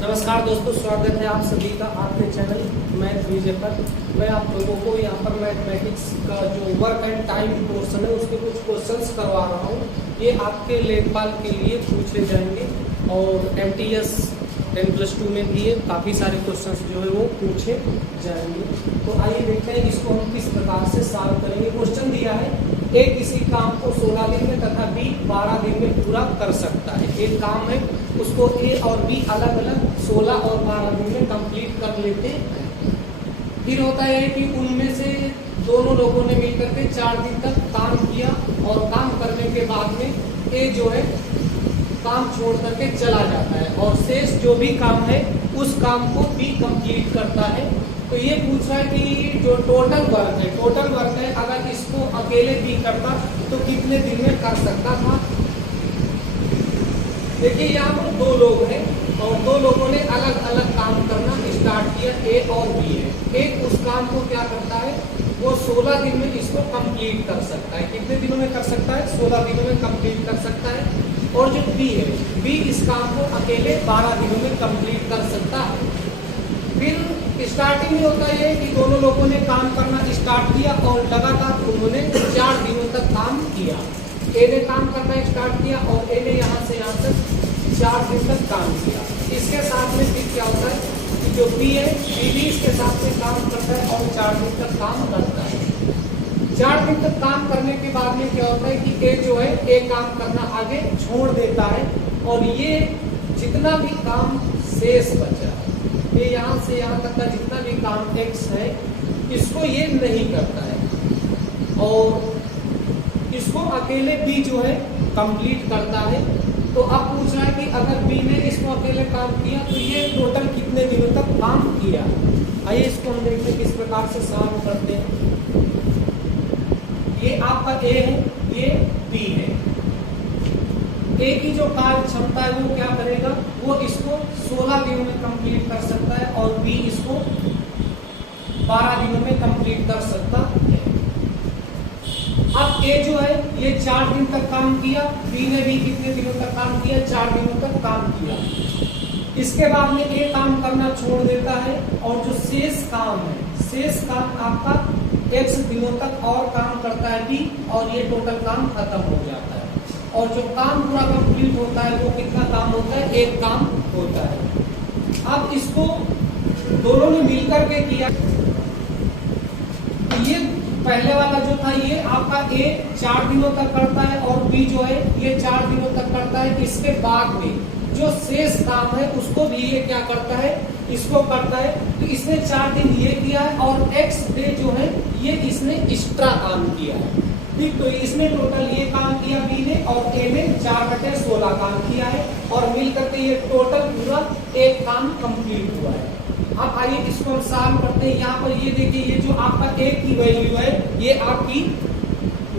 नमस्कार दोस्तों, स्वागत है आप सभी का आपके चैनल मैथ विजय पर। मैं आप लोगों को यहाँ पर मैथमेटिक्स का जो वर्क एंड टाइम पोर्शन है उसके कुछ क्वेश्चंस करवा रहा हूँ। ये आपके लेखपाल के लिए पूछे जाएंगे और MTS 10+2 में भी ये काफ़ी सारे क्वेश्चंस जो है वो पूछे जाएंगे। तो आइए देखते हैं इसको हम किस प्रकार से सॉल्व करेंगे। क्वेश्चन दिया है ए किसी काम को 16 दिन में तथा बी 12 दिन में पूरा कर सकता है। एक काम है उसको ए और बी अलग अलग 16 और 12 दिन में कंप्लीट कर लेते हैं। फिर होता है कि उनमें से दोनों लोगों ने मिलकर के 4 दिन तक काम किया और काम करने के बाद में ए जो है काम छोड़ करके चला जाता है और शेष जो भी काम है उस काम को बी कंप्लीट करता है। तो ये पूछ रहा है कि जो टोटल वर्क है अगर इसको अकेले बी करता तो कितने दिन में कर सकता था। देखिए यहाँ पर दो लोग हैं और दो लोगों ने अलग अलग काम करना स्टार्ट किया, ए और बी है। एक उस काम को क्या करता है वो 16 दिन में इसको कंप्लीट कर सकता है। कितने दिनों में कर सकता है? 16 दिनों में कंप्लीट कर सकता है। और जो बी है, बी इस काम को अकेले 12 दिनों में कंप्लीट कर सकता है। फिर स्टार्टिंग में होता है कि दोनों लोगों ने काम करना स्टार्ट किया और लगातार उन्होंने 4 दिनों तक काम किया। ए ने काम करना स्टार्ट किया और ए ने यहाँ से यहाँ तक 4 दिन तक काम किया। इसके साथ में फिर क्या होता है कि जो बी है बी भी इसके साथ में काम करता है और 4 दिन तक काम करता है। 4 दिन तक काम करने के बाद में क्या होता है कि ए जो है ए काम करना आगे छोड़ देता है और ये जितना भी काम शेष बचा ये यहाँ से यहाँ तक का जितना भी काम x है इसको ये नहीं करता है और इसको अकेले b जो है कंप्लीट करता है। तो अब पूछ रहा है कि अगर b ने इसको अकेले काम किया तो ये टोटल कितने दिनों तक काम किया। आइए इसको हम देखते हैं किस प्रकार से सॉल्व करते हैं। ये आपका a है, ये b है। ए की जो कार्य क्षमता है वो क्या करेगा, वो इसको 16 दिनों में कंप्लीट कर सकता है और बी इसको 12 दिनों में कंप्लीट कर सकता है। अब ए जो है ये 4 दिन तक काम किया, बी ने भी कितने दिनों तक काम किया? 4 दिनों तक काम किया। इसके बाद में ए काम करना छोड़ देता है और जो शेष काम है, शेष काम आपका x दिनों तक और काम करता है बी और ये टोटल काम खत्म हो जाता है। और जो काम पूरा कंप्लीट होता है वो कितना काम होता है? एक काम होता है। अब इसको दोनों ने मिलकर के किया। ये पहले वाला जो था ये आपका ए 4 दिनों तक करता है और बी जो है ये 4 दिनों तक करता है। इसके बाद में जो शेष काम है उसको भी ये क्या करता है? इसको करता है। तो इसने 4 दिन ये किया है और x डे जो है ये इसने एक्स्ट्रा काम किया है। ठीक, तो इसने टोटल ये काम किया बी ने और ए ने 4/16 काम किया है और मिलकर के ये टोटल पूरा एक काम कंप्लीट हुआ है। अब आइए इसको हम सॉल्व करते हैं। यहाँ पर ये देखिए ये जो आपका ए की वैल्यू है ये आपकी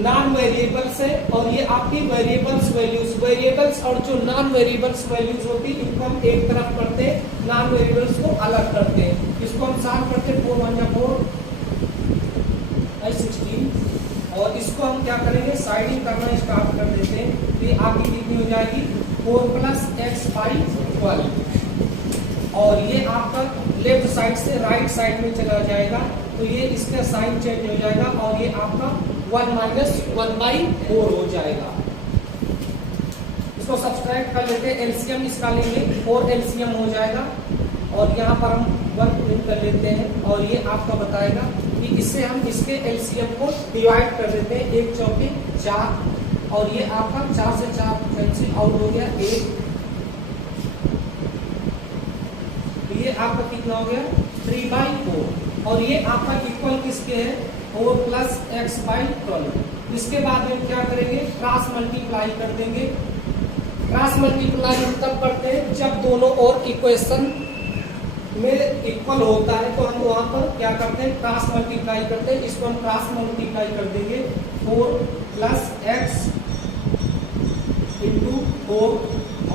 नॉन वेरिएबल्स है और ये आपकी वेरिएबल्स वेरिएबल्स और जो नॉन वेरिएबल्स वैल्यूज होती है इनको हम एक तरफ करते हैं, नॉन वेरिएबल्स को अलग करते हैं। इसको हम सॉल्व करते हैं 4 1 4 16 और इसको हम क्या करेंगे साइडिंग करना स्टार्ट कर देते हैं। तो ये आपकी कितनी हो जाएगी 4 + x/12 और ये आपका लेफ्ट साइड से राइट साइड में चला जाएगा तो ये इसका साइन चेंज हो जाएगा और ये आपका 1 - 1/4 हो जाएगा। इसको सब्सट्रैक्ट कर लेते हैं, एलसीएम इसका लेंगे 4 एलसीएम हो जाएगा और यहाँ पर हम 1 प्रिंट कर लेते हैं और ये आपका बताएगा कि इससे हम इसके एलसीएम को डिवाइड कर देते हैं। 1 चौके 4 और ये आपका 4 से 4 कैंसिल आउट हो गया 1। ये आपका कितना हो गया 3/4 और ये आपका इक्वल किसके है 4 + x/12। इसके बाद हम क्या करेंगे क्रॉस मल्टीप्लाई कर देंगे। क्रॉस मल्टीप्लाई हम तब करते हैं जब दोनों और इक्वेशन में इक्वल होता है तो हम वहां पर क्या करते हैं क्रॉस मल्टीप्लाई करते हैं। इसको हम क्रॉस मल्टीप्लाई कर देंगे 4 + x × 4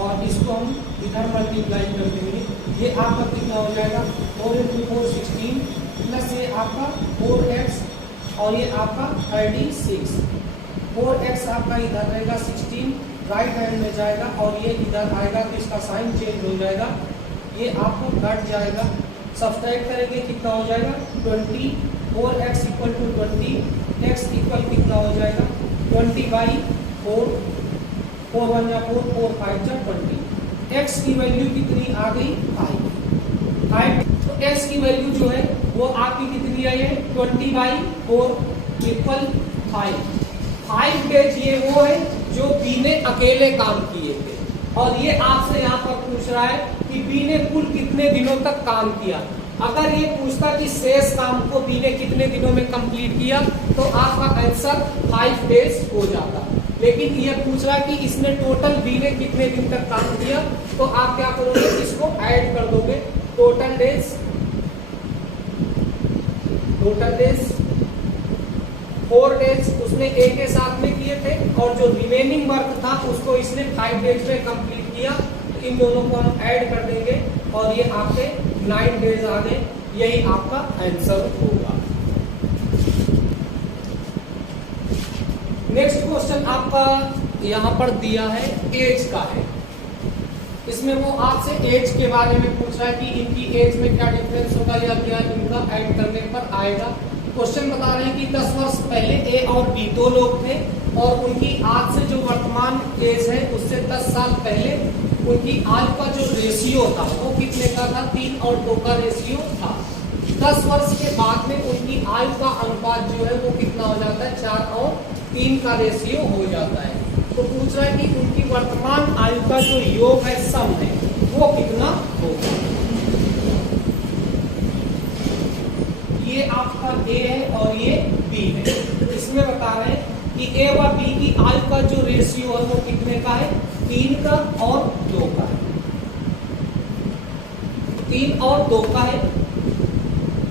और इसको हम इधर मल्टीप्लाई कर देंगे। ये आपका कितना हो जाएगा 4 × 4 16 प्लस ये आपका 4x और ये आपका 36। 4x आपका इधर रहेगा 16 राइट हैंड में जाएगा और ये इधर आएगा तो इसका साइन चेंज हो जाएगा ये आपको घट जाएगा, सब्सट्रैक्ट करेंगे कितना हो जाएगा 20, 4x equal to 20, x equal कितना हो जाएगा 20/4, 4 1 जा 4, 4 5 जा 20, x की वैल्यू कितनी आ गई 5। तो x की वैल्यू जो है वो आपकी कितनी आई है 20/4 इक्वल 5 डेज। ये वो है जो बी ने अकेले काम किए थे, और ये आपसे यहाँ पर पूछ रहा है कि बी ने कुल कितने दिनों तक काम किया। अगर ये पूछता कि शेष काम को बी ने कितने दिनों में कंप्लीट किया तो आपका आंसर 5 डेज हो जाता। लेकिन ये पूछ रहा है कि इसने टोटल बी ने कितने दिन तक काम किया, तो आप क्या करोगे इसको ऐड कर दोगे, टोटल डेज 4 डेज उसने ए के साथ में किए थे, और जो रिमेनिंग वर्क था उसको इसने 5 डेज में कंप्लीट किया। तो इन दोनों को हम ऐड कर देंगे और ये आपके 9 डेज आ गए। यही आपका आंसर होगा। नेक्स्ट क्वेश्चन आपका यहाँ पर दिया है एज का है। इसमें वो आपसे एज के बारे में पूछ रहा है कि इनकी एज में क्या डिफरेंस होगा या क्या इनका ऐड करने पर आएगा। क्वेश्चन बता रहे हैं कि 10 वर्ष पहले ए और बी दो लोग थे, और उनकी आज से जो वर्तमान एज है उससे 10 साल पहले उनकी आयु का जो रेशियो था वो कितने का था 3 और 2 का रेशियो था। 10 वर्ष के बाद में उनकी आयु का अनुपात जो है वो कितना हो जाता है 4 और 3 का रेशियो हो जाता है। तो पूछ रहा है कि उनकी वर्तमान आयु का जो योग है सम है वो कितना होगा। ये आपका ए है और ये बी है। इसमें बता रहे हैं कि ए व बी की आयु का जो रेशियो है वो कितने का है 3 का और 2 का है। 3 और 2 का है।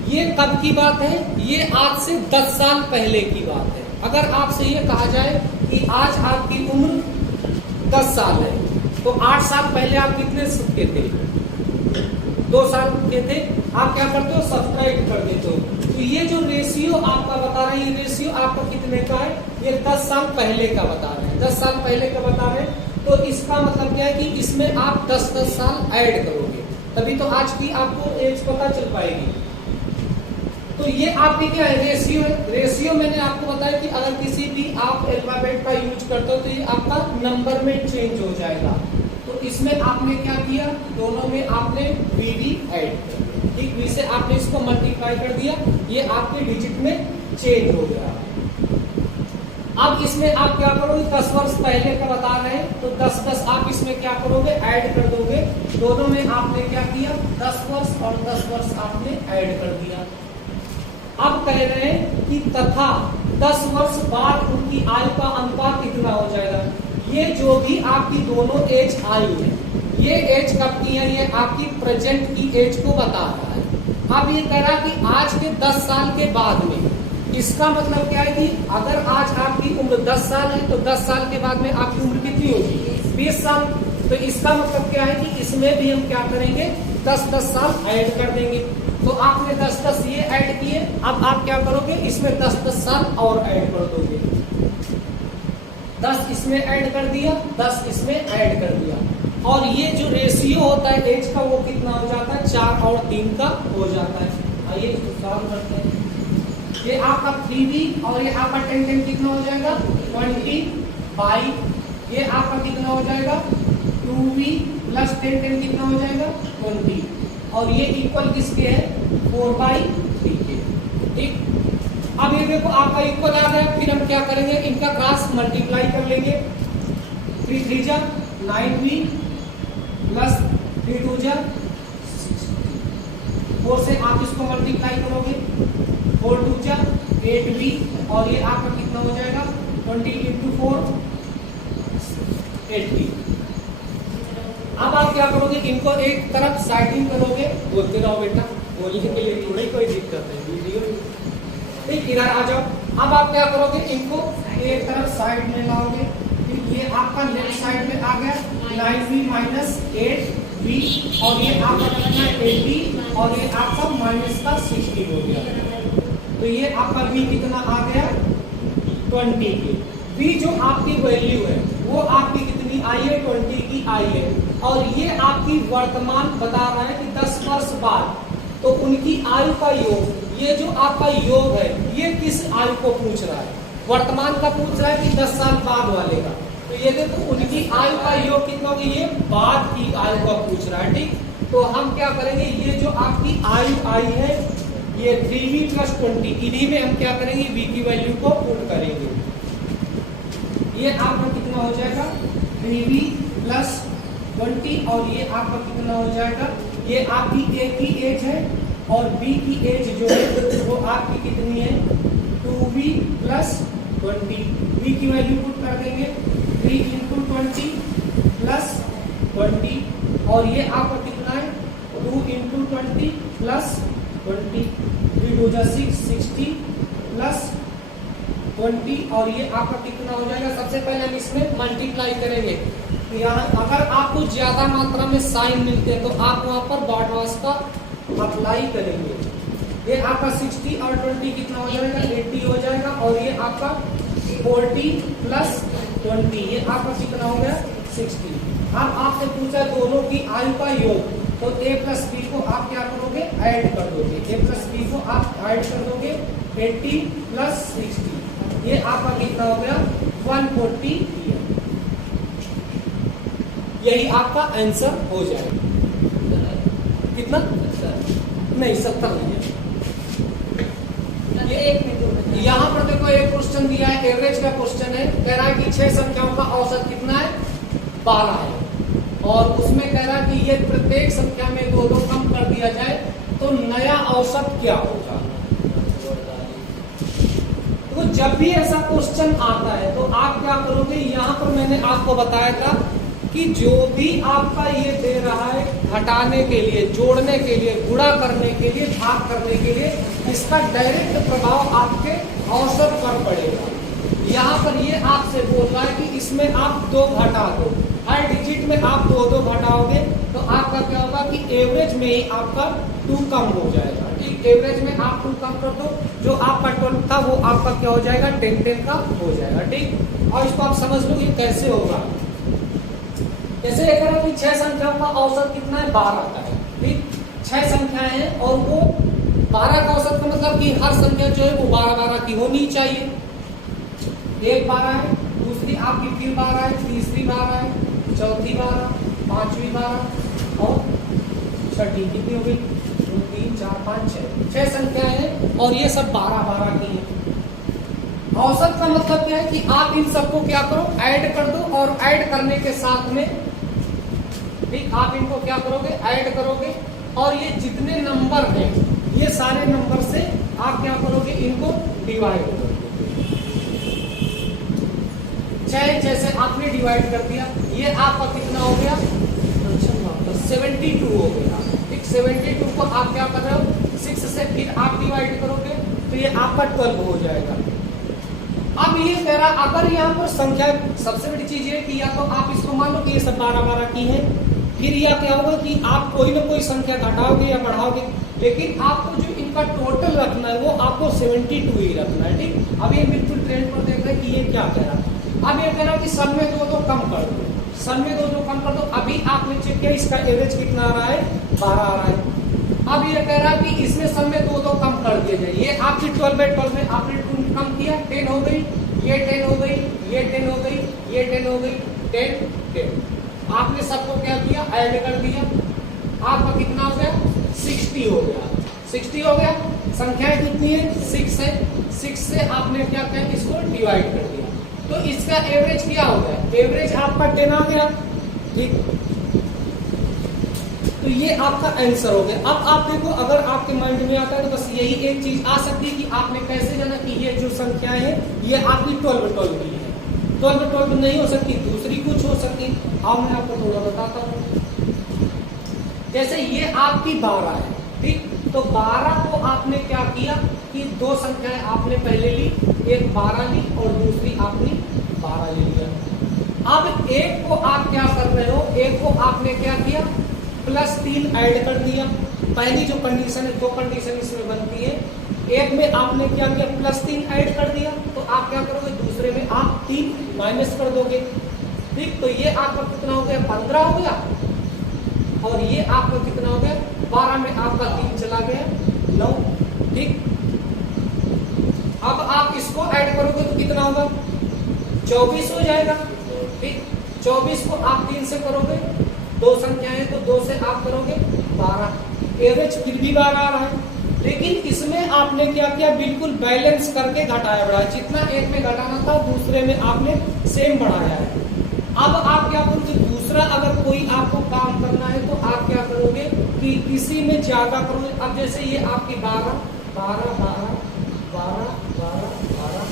ये कब की बात है, ये आज से 10 साल पहले की बात है। अगर आपसे ये कहा जाए कि आज आपकी उम्र 10 साल है, तो 8 साल पहले आप कितने के थे 2 साल के थे, आप क्या करते हो सब्ट्रैक्ट कर देते हो। तो ये जो रेशियो आपका बता रहा है, ये रेशियो आपका कितने का है, ये 10 साल पहले का बता रहे हैं। 10 साल पहले का बता रहे हैं, तो इसका मतलब क्या है कि इसमें आप 10-10 साल ऐड करोगे, तभी तो आज की आपको एज पता चल पाएगी। तो ये आपकी क्या है रेशियो है। रेशियो मैंने आपको बताया कि अगर किसी भी आप अल्फाबेट का यूज करते हो तो ये आपका नंबर में चेंज हो जाएगा। तो इसमें आपने क्या किया, दोनों में आपने bb ऐड कर दिया, ठीक, b से आपने इसको मल्टीप्लाई कर दिया, ये आपके डिजिट में चेंज हो गया। अब इसमें आप क्या करोगे 10 वर्ष पहले का बता रहे हैं, तो 10-10 आप इसमें क्या करोगे ऐड कर दोगे। दोनों में आपने क्या किया 10 वर्ष और 10 वर्ष आपने ऐड कर दिया। अब कह रहे हैं कि तथा 10 वर्ष बाद उनकी आयु का अनुपात कितना हो जाएगा। ये जो भी आपकी दोनों एज आई है, ये एज कब की है, ये आपकी प्रेजेंट की एज को बता रहा है। अब ये कह रहा है कि आज के 10 साल के बाद में, इसका मतलब क्या है कि अगर आज आपकी उम्र 10 साल है तो 10 साल के बाद में आपकी उम्र कितनी होगी 20 साल। तो इसका मतलब क्या है कि इसमें भी हम क्या करेंगे 10-10 साल ऐड कर देंगे। तो आपने 10-10 ये ऐड किए, अब आप क्या करोगे इसमें 10-10 साल और ऐड कर दोगे। 10 इसमें ऐड कर दिया, 10 इसमें ऐड कर दिया, और ये जो रेशियो होता है एज का वो कितना हो जाता है 4 और 3 का हो जाता है। आइए इसको सॉल्व करते हैं। ये आपका 3b और ये आपका 10 कितना हो जाएगा 20/, ये आपका कितना हो जाएगा 2b प्लस 10 कितना हो जाएगा 20, और ये इक्वल किसके है 4/3 के, ठीक। अब ये देखो आपका इक्वल आ गया, फिर हम क्या करेंगे इनका क्रॉस मल्टीप्लाई कर लेंगे। 3 3 जा 9b प्लस 3 2 जा 4 से आप इसको मल्टीप्लाई करोगे, 4 2 जा 8b, और ये आपका कितना हो जाएगा 20 × 4 80। अब आप क्या करोगे इनको एक तरफ साइडिंग करोगे, बोलते रहो बेटा, बोलने के लिए थोड़ी कोई दिक्कत है वीडियो, ठीक। इधर आ जाओ। अब आप क्या करोगे इनको एक तरफ साइड में लाओगे, ये आपका लेफ्ट साइड में आ गया 9b माइनस 8b, और ये आपका कितना 80, और ये आपका माइनस का 60 हो गया। तो ये आपका b कितना आ गया 20 की। b जो आपकी वैल्यू है वो आपकी कितनी आई है 20 की आई है, और ये आपकी वर्तमान बता रहा है कि 10 वर्ष बाद, तो उनकी आयु का योग, ये जो आपका योग है ये किस आयु को पूछ रहा है, वर्तमान का पूछ रहा है कि 10 साल बाद वाले का। तो ये देखो उनकी आयु का योग कितना होगी, ये बाद की आयु का पूछ रहा है, ठीक। तो हम क्या करेंगे, ये जो आपकी आयु आई है ये 3v + 20, इन्हीं में हम क्या करेंगे, v की वैल्यू को पुट करेंगे। ये आपका कितना हो जाएगा 3v + 20 और ये आपका कितना हो जाएगा, ये आपकी a की एज है और b की एज जो है वो आपकी कितनी है 2v + 20, v की वैल्यू पुट कर देंगे 3 × 20 + 20 और ये आपका कितना है 2 × 20 + 20, 3 2 जा 6, 60 + 20 और ये आपका कितना हो जाएगा, सबसे पहले हम इसमें मल्टीप्लाई करेंगे। तो यहाँ अगर आपको ज्यादा मात्रा में साइन मिलते हैं तो आप वहां पर बाडवास का अप्लाई करेंगे। ये आपका 60 और 20 कितना हो जाएगा 80 हो जाएगा और ये आपका 40 + 20 ये आपका कितना हो गया 60। अब आपसे पूछा दोनों की आयु का योग, तो a + b को आप क्या करोगे ऐड कर दोगे, a + b को आप ऐड कर दोगे 80 + 60, ये आपका कितना हो गया 140 ईयर। यही आपका आंसर हो जाएगा। कितना नहीं 70 नहीं है। यहाँ पर देखो एक क्वेश्चन दिया है, एवरेज का क्वेश्चन है, कह रहा है कि 6 संख्याओं का औसत कितना है 12 है और उसमें कह रहा है कि ये प्रत्येक संख्या में 2 कम कर दिया जाए तो नया औसत क्या होगा। तो जब भी ऐसा क्वेश्चन आता है तो आप क्या करोगे, यहाँ पर मैंने आपको बताया था कि जो भी आपका ये दे रहा है घटाने के लिए, जोड़ने के लिए, गुणा करने के लिए, भाग करने के लिए, इसका डायरेक्ट प्रभाव आपके औसत पर पड़ेगा। यहाँ पर ये आपसे बोल रहा है कि इसमें आप 2 घटा दो, हर डिजिट में आप 2 घटाओगे तो आपका क्या होगा कि एवरेज में ही आपका 2 कम हो जाएगा, ठीक। एवरेज में आप 2 कम कर दो, जो आपका 12 था वो आपका क्या हो जाएगा 10 का हो जाएगा, ठीक। और इसको आप समझ लो कि कैसे होगा। जैसे एक तरह की 6 संख्याओं का औसत कितना है 12 का है, ठीक। 6 संख्याएं हैं और वो 12 का औसत का मतलब कि हर संख्या जो है वो 12 की होनी चाहिए। एक 12 है, दूसरी आपकी फिर 12 है, तीसरी 12 है, चौथी 12, पांचवी 12 और छठी कितनी हो गई 2 3 4 5 6 संख्याएं हैं और ये सब 12 की हैं। औसत का मतलब क्या है कि आप इन सबको क्या करो ऐड कर दो और ऐड करने के साथ में ठीक आप इनको क्या करोगे ऐड करोगे और ये जितने नंबर हैं ये सारे नंबर से आप क्या करोगे इनको डिवाइड करोगे। 6 से आपने डिवाइड कर दिया, ये आपका कितना हो गया 72 हो गया, ठीक। 72 को आप क्या कर रहे हो 6 से फिर आप डिवाइड करोगे तो ये आपका 12 हो जाएगा। अब ये कह रहा अगर यहाँ पर संख्या, सबसे बड़ी चीज है कि या तो आप इसको मान लो कि ये सब 12 की है, फिर यह क्या होगा कि आप कोई ना कोई संख्या घटाओगे या बढ़ाओगे, लेकिन आपको जो इनका टोटल रखना है वो आपको 72 ही रखना है, ठीक। अब ये बिल्कुल ट्रेंड पर देख रहे हैं कि ये क्या कह रहा है। अब ये कह रहा है कि सब में 2 कम कर दो, सब में 2 कम कर दो। अभी आपने चेक किया इसका एवरेज कितना आ रहा है 12 आ रहा है। अब ये कह रहा है कि इसमें सब में 2 कम कर दिए जाए, ये आपकी 12/12 में आपने 2 कम किया 10 हो गई, ये 10 हो गई, ये 10 हो गई, ये 10 हो गई, 10 आपने सबको क्या किया ऐड कर दिया, आपका कितना हो गया 60 हो गया। 60 हो गया, संख्याएं कितनी है 6 है, 6 से आपने क्या किया इसको डिवाइड कर दिया तो इसका एवरेज क्या हो गया, एवरेज आपका 10 आ गया, ठीक। तो ये आपका आंसर हो गया। अब आप देखो अगर आपके माइंड में आता है तो बस यही एक चीज आ सकती है कि आपने कैसे जाना कि ये जो संख्याएं हैं ये आपकी 12/12 की है, 12/12 नहीं हो सकती, दूसरी कुछ हो सकती। अब मैं आपको थोड़ा बताता हूँ। जैसे ये आपकी 12 है, ठीक। तो 12 को आपने क्या किया कि 2 संख्याएं आपने पहले ली, एक 12 ली और दूसरी आपने 12 ले लिया। अब एक को आप क्या कर रहे हो, एक को आपने क्या किया +3 ऐड कर दिया। पहली जो कंडीशन है 2 कंडीशन इसमें बनती है, एक में आपने क्या किया +3 ऐड कर दिया तो आप क्या करोगे दूसरे में आप 3 माइनस कर दोगे, ठीक। तो ये आपका कितना हो गया 15 हो गया और ये आपका कितना हो गया 12 में आपका 3 चला गया 9। ठीक, अब आप इसको ऐड करोगे तो कितना होगा 24 हो जाएगा। ठीक, 24 को आप 3 से करोगे, 2 संख्याएं तो 2 से आप करोगे 12। एवरेज फिर भी 12 आ रहा है, लेकिन इसमें आपने क्या किया बिल्कुल बैलेंस करके घटाया बढ़ाया, जितना एक में घटाना था दूसरे में आपने सेम बढ़ाया है। अब आप क्या करोगे दूसरा अगर कोई आपको काम करना है तो आप क्या करोगे कि इसी में ज्यादा करोगे। अब जैसे ये आपकी 12 12 12 12 12 12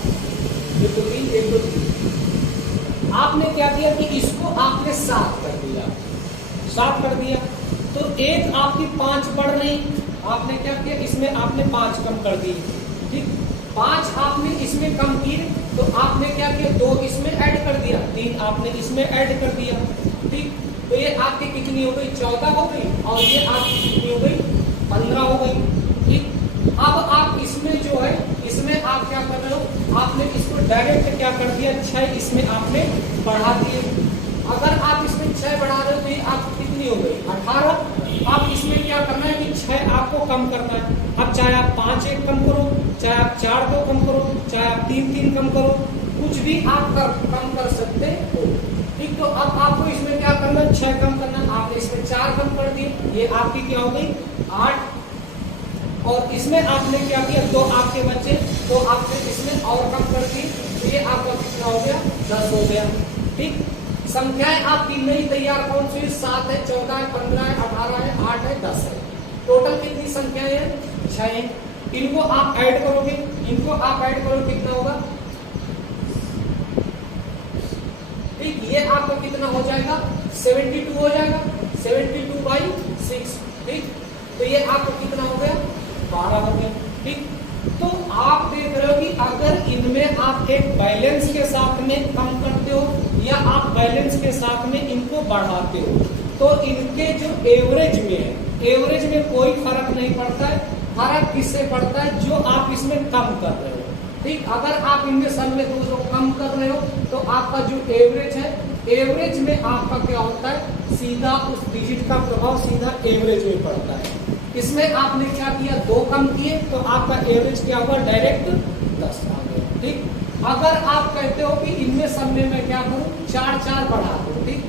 1 2 3 1 2 3, आपने क्या किया कि इसको आपने 7 कर दिया, 7 कर दिया तो एक आपकी 5 बढ़ रही, आपने क्या किया इसमें आपने 5 कम कर दी। ठीक, 5 आपने इसमें कम किए तो आपने क्या किया 2 इसमें ऐड कर दिया, 3 आपने इसमें ऐड कर दिया। ठीक, तो ये आपकी कितनी हो गई 14 हो गई और ये आपकी कितनी हो गई 15 हो गई। ठीक, अब आप इसमें जो है इसमें आप क्या कर रहे हो, आपने इसको डायरेक्ट क्या कर दिया 6 इसमें आपने बढ़ा दिए। अगर आप इसमें 6 बढ़ा रहे हो तो ये आपकी कितनी हो गई 18। आप इसमें क्या करना है कि 6 आपको कम करना है। अब चाहे आप 5 1 कम करो, चाहे आप 4 2 कम करो, चाहे आप 3 3 कम करो, कुछ भी आप कम कर सकते हो। ठीक, तो अब आपको इसमें क्या करना है 6 कम करना, आपने इसमें 4 कम कर दिए, ये आपकी क्या हो गई 8। और इसमें आपने क्या किया 2 आपके बच्चे तो आपने इसमें और कम कर दी तो ये आपका कितना हो गया 10 हो गया। ठीक, संख्याएं आपकी नई तैयार कौन सी 7 है 14 है 15 है 18 है 8 है 10 है, टोटल कितनी संख्याएं हैं 6 है। इनको आप ऐड करोगे, इनको आप ऐड करोगे कितना होगा। ठीक, ये आपका कितना हो जाएगा 72 हो जाएगा, 72/6। ठीक, तो ये आपको कितना हो गया 12 हो गया। ठीक, तो आप देख रहे हो कि अगर इनमें आप एक बैलेंस के साथ में कम करते हो या आप बैलेंस के साथ में इनको बढ़ाते हो तो इनके जो एवरेज में है, एवरेज में कोई फर्क नहीं पड़ता है। फर्क किससे पड़ता है जो आप इसमें कम कर रहे हो। ठीक, अगर आप इनमें सब में 2 कम कर रहे हो तो आपका जो एवरेज है, एवरेज में आपका क्या होता है सीधा उस डिजिट का प्रभाव सीधा एवरेज में पड़ता है। इसमें आपने क्या किया 2 कम किए तो आपका एवरेज क्या हुआ डायरेक्ट 10 आ गया। ठीक, अगर आप कहते हो कि इनमें सब में मैं क्या करूं 4 4 बढ़ा दूं, ठीक,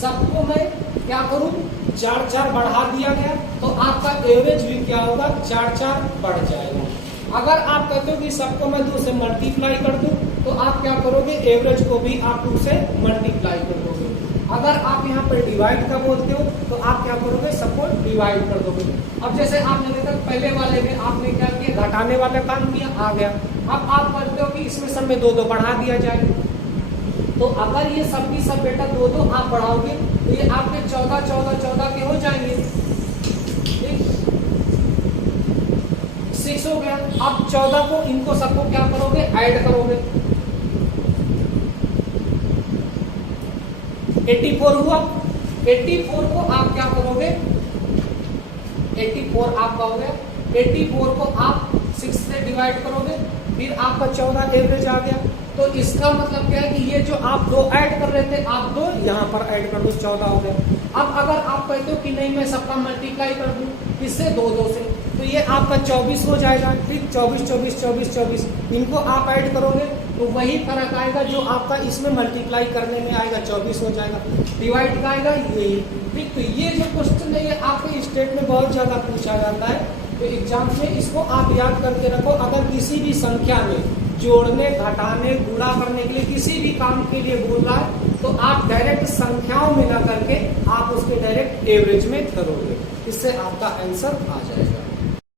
सबको मैं क्या करूं 4 4 बढ़ा दिया गया तो आपका एवरेज भी क्या होगा 4 4 बढ़ जाएगा। अगर आप कहते हो कि सबको मैं 2 से मल्टीप्लाई कर दूं तो आप क्या करोगे एवरेज को भी आप 2 से मल्टीप्लाई कर दोगे। अगर आप यहाँ पर डिवाइड का बोलते हो तो आप क्या करोगे सबको डिवाइड कर दोगे। अब जैसे आपने देखा पहले वाले में आपने क्या किया घटाने वाला काम किया आ गया। अब आप कहते हो कि इसमें सब में 2 2 बढ़ा दिया जाए तो अगर ये सब की सब बेटा 2 2 आप बढ़ाओगे तो ये आपके 14 14 14 के हो जाएंगे। 6 हो गया। अब 14 को इनको सबको क्या करोगे ऐड करोगे 84 हुआ। 84 को आप क्या करोगे 84 आपका हो गया। 84 को आप 6 से डिवाइड करोगे फिर आपका 14 एवरेज आ गया। तो इसका मतलब क्या है कि ये जो आप 2 ऐड कर रहे थे आप 2 यहाँ पर ऐड कर दो 14 हो गया। अब अगर आप कहते हो कि नहीं मैं सबका मल्टीप्लाई कर दूं किससे 2 2 से तो ये आपका 24 हो जाएगा। फिर 24 24 24 24 इनको आप ऐड करोगे तो वही फर्क आएगा जो आपका इसमें मल्टीप्लाई करने में आएगा 24 हो जाएगा। डिवाइड का आएगा यही। ठीक, तो ये जो क्वेश्चन है ये आपके स्टेट में बहुत ज्यादा पूछा जाता है तो एग्जाम में इसको आप याद करके रखो। अगर किसी भी संख्या में जोड़ने घटाने गुणा करने के लिए किसी भी काम के लिए बोल रहा है तो आप डायरेक्ट संख्याओं में ना करके आप उसके डायरेक्ट एवरेज में करोगे, इससे आपका आंसर आ जाएगा।